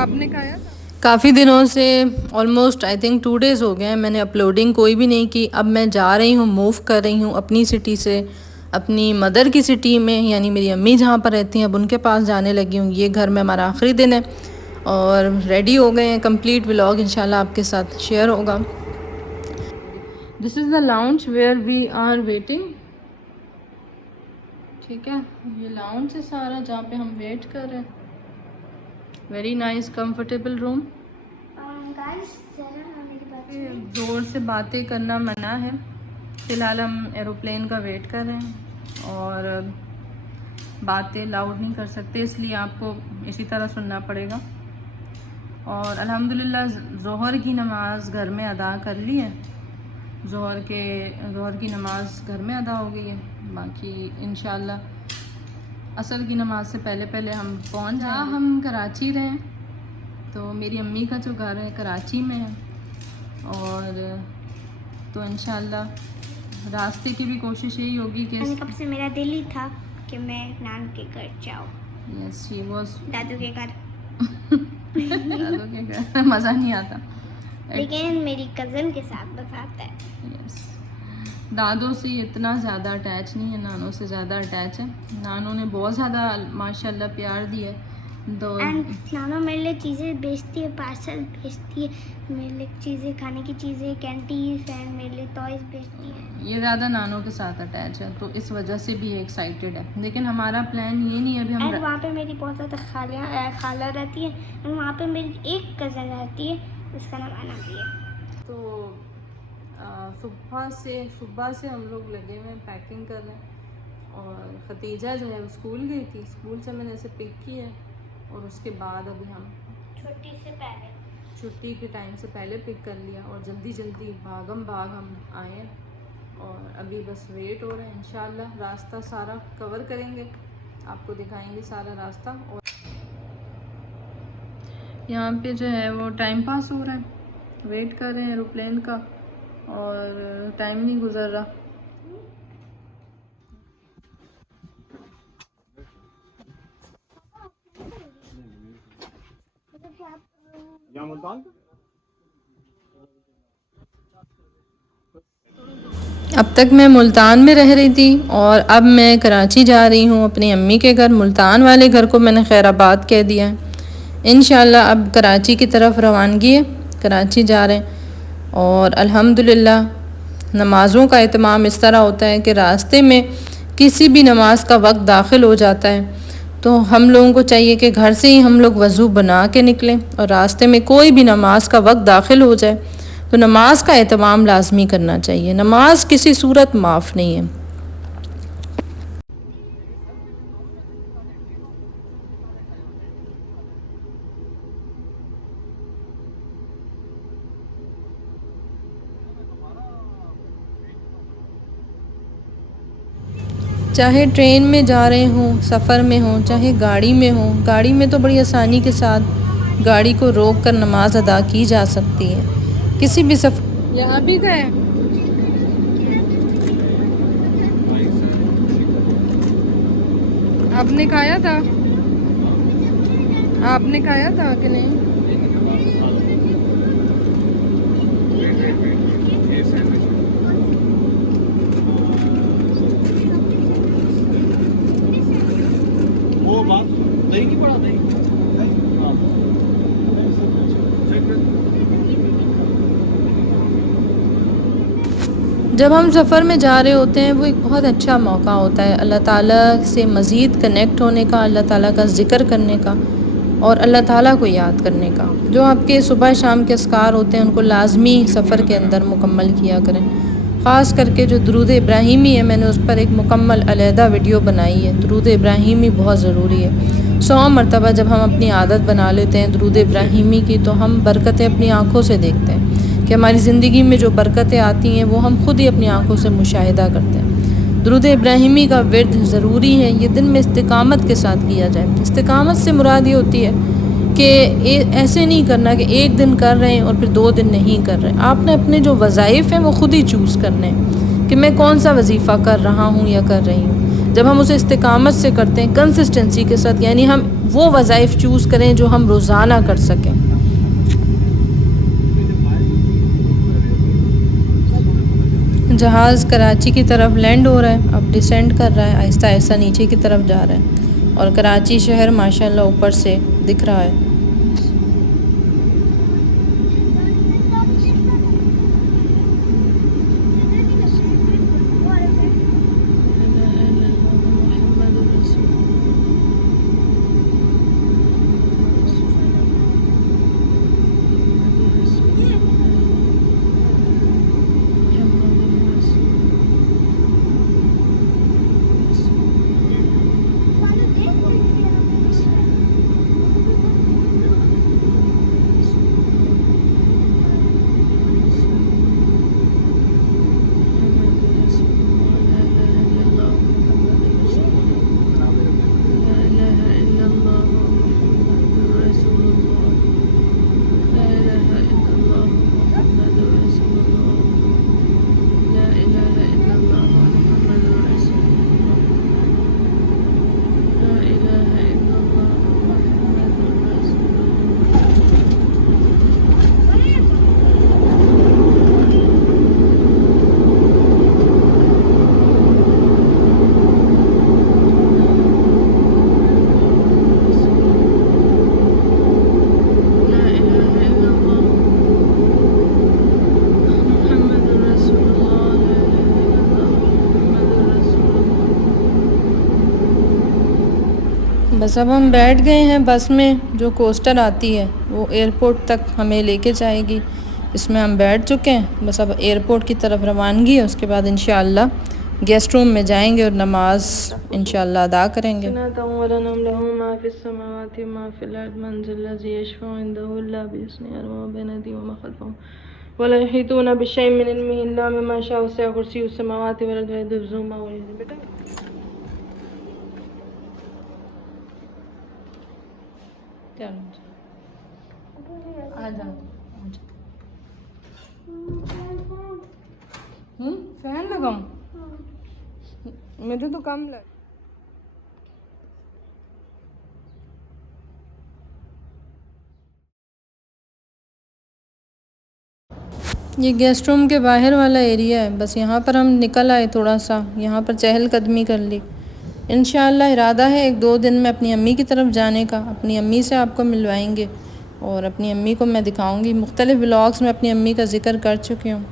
आपने खाया था? काफ़ी दिनों से ऑलमोस्ट आई थिंक 2 डेज़ हो गए हैं मैंने अपलोडिंग कोई भी नहीं की। अब मैं जा रही हूँ, मूव कर रही हूँ अपनी सिटी से अपनी मदर की सिटी में, यानी मेरी अम्मी जहाँ पर रहती हैं अब उनके पास जाने लगी हूँ। ये घर में हमारा आखिरी दिन है और रेडी हो गए हैं। कंप्लीट व्लॉग इंशाल्लाह आपके साथ शेयर होगा। This is the lounge where we are waiting. ठीक है, ये लाउंज है सारा जहाँ पे हम वेट कर रहे हैं। Very nice comfortable room. ज़ोर से बातें करना मना है। फ़िलहाल हम एरोप्लेन का वेट कर रहे हैं और बातें लाउड नहीं कर सकते, इसलिए आपको इसी तरह सुनना पड़ेगा। और अल्हम्दुलिल्लाह ज़ोहर की नमाज़ घर में अदा कर ली है। ज़ोहर की नमाज़ घर में अदा हो गई है। बाकी इंशाल्लाह असर की नमाज से पहले हम पहुंच जाएं। हम कराची रहे, तो मेरी अम्मी का जो घर है कराची में है और तो इंशाल्लाह रास्ते की भी कोशिश यही होगी कि कब से मेरा दिल ही था कि मैं नान के घर जाऊँ। यस शी वाज दादू के घर दादू के घर मज़ा नहीं आता, लेकिन मेरी कज़न के साथ बस आता है। यस दादों से इतना ज़्यादा अटैच नहीं है, नानों से ज़्यादा अटैच है। नानों ने बहुत ज़्यादा माशाल्लाह प्यार दिया है। नानो मेरे लिए चीज़ें बेचती है, पार्सल भेजती है, मेरे लिए चीज़ें खाने की चीज़ें, कैंटीज एंड मेरे लिए टॉयज बेचती है। ये ज़्यादा नानों के साथ अटैच है, तो इस वजह से भी एक्साइटेड है। लेकिन हमारा प्लान ये नहीं है अभी हम वहाँ पे मेरी बहुत ज़्यादा खाला रहती है और वहाँ पे मेरी एक कज़न रहती है, उसका नाम अना भी है। तो सुबह से हम लोग लगे हुए हैं पैकिंग कर रहे हैं। और खतीजा जो है वो स्कूल गई थी, स्कूल से मैंने इसे पिक किया है और उसके बाद अभी हम छुट्टी के टाइम से पहले पिक कर लिया और जल्दी भागम भाग हम आए हैं और अभी बस वेट हो रहा है। इंशाल्लाह रास्ता सारा कवर करेंगे, आपको दिखाएंगे सारा रास्ता। और यहाँ पे जो है वो टाइम पास हो रहा है, वेट कर रहे हैं एरोप्लेन का और टाइम नहीं गुजर रहा। अब तक मैं मुल्तान में रह रही थी और अब मैं कराची जा रही हूँ अपनी अम्मी के घर। मुल्तान वाले घर को मैंने खैराबाद कह दिया है। इंशाल्लाह अब कराची की तरफ रवानगी है, कराची जा रहे हैं। और अल्हम्दुलिल्लाह नमाज़ों का एहतमाम इस तरह होता है कि रास्ते में किसी भी नमाज का वक्त दाखिल हो जाता है तो हम लोगों को चाहिए कि घर से ही हम लोग वज़ू बना के निकलें और रास्ते में कोई भी नमाज का वक्त दाखिल हो जाए तो नमाज का एहतमाम लाजमी करना चाहिए। नमाज किसी सूरत माफ़ नहीं है। चाहे ट्रेन में जा रहे हों, सफ़र में हों, चाहे गाड़ी में हों, गाड़ी में तो बड़ी आसानी के साथ गाड़ी को रोक कर नमाज अदा की जा सकती है। किसी भी सफ़र यहाँ भी गए? आपने खाया था? आपने खाया था कि नहीं? जब हम सफ़र में जा रहे होते हैं वो एक बहुत अच्छा मौका होता है अल्लाह ताला से मज़ीद कनेक्ट होने का, अल्लाह ताला का ज़िक्र करने का और अल्लाह ताला को याद करने का। जो आपके सुबह शाम के अस्कार होते हैं उनको लाजमी सफ़र के अंदर मुकम्मल किया करें। ख़ास करके जो दुरूद इब्राहिमी है, मैंने उस पर एक मुकम्मल अलहदा वीडियो बनाई है। दुरूद इब्राहिमी बहुत ज़रूरी है। 100 मरतबा जब हम अपनी आदत बना लेते हैं दुरूद इब्राहिमी की तो हम बरकतें अपनी आँखों से देखते हैं कि हमारी ज़िंदगी में जो बरकतें आती हैं वो हम खुद ही अपनी आँखों से मुशाहिदा करते हैं। दुरूद इब्राहिमी का विर्द ज़रूरी है, ये दिन में इस्तिकामत के साथ किया जाए। इस्तिकामत से मुराद ये होती है कि ऐसे नहीं करना कि एक दिन कर रहे हैं और फिर 2 दिन नहीं कर रहे हैं। आपने अपने जो वज़ाइफ़ हैं वो ख़ुद ही चूज़ करने हैं कि मैं कौन सा वजीफ़ा कर रहा हूँ या कर रही हूँ। जब हम उसे इस्तिकामत से करते हैं, कंसिस्टेंसी के साथ, यानी हम वो वज़ाइफ चूज़ करें जो हम रोज़ाना कर सकें। जहाज़ कराची की तरफ लैंड हो रहा है, अब डिसेंड कर रहा है, आहिस्ता आहिस्ता नीचे की तरफ जा रहा है और कराची शहर माशाल्लाह ऊपर से दिख रहा है। बस अब हम बैठ गए हैं बस में, जो कोस्टर आती है वो एयरपोर्ट तक हमें लेके जाएगी। इसमें हम बैठ चुके हैं, बस अब एयरपोर्ट की तरफ रवानगी है। उसके बाद इंशाअल्लाह गेस्ट रूम में जाएंगे और नमाज इंशाअल्लाह अदा करेंगे। फैन लगाऊं? मुझे तो कम लग। ये गेस्ट रूम के बाहर वाला एरिया है, बस यहाँ पर हम निकल आए, थोड़ा सा यहाँ पर चहलकदमी कर ली। इंशाअल्लाह इरादा है 1-2 दिन में अपनी अम्मी की तरफ जाने का। अपनी अम्मी से आपको मिलवाएंगे और अपनी अम्मी को मैं दिखाऊंगी। मुख्तलिफ़ व्लॉग्स में अपनी अम्मी का ज़िक्र कर चुकी हूँ।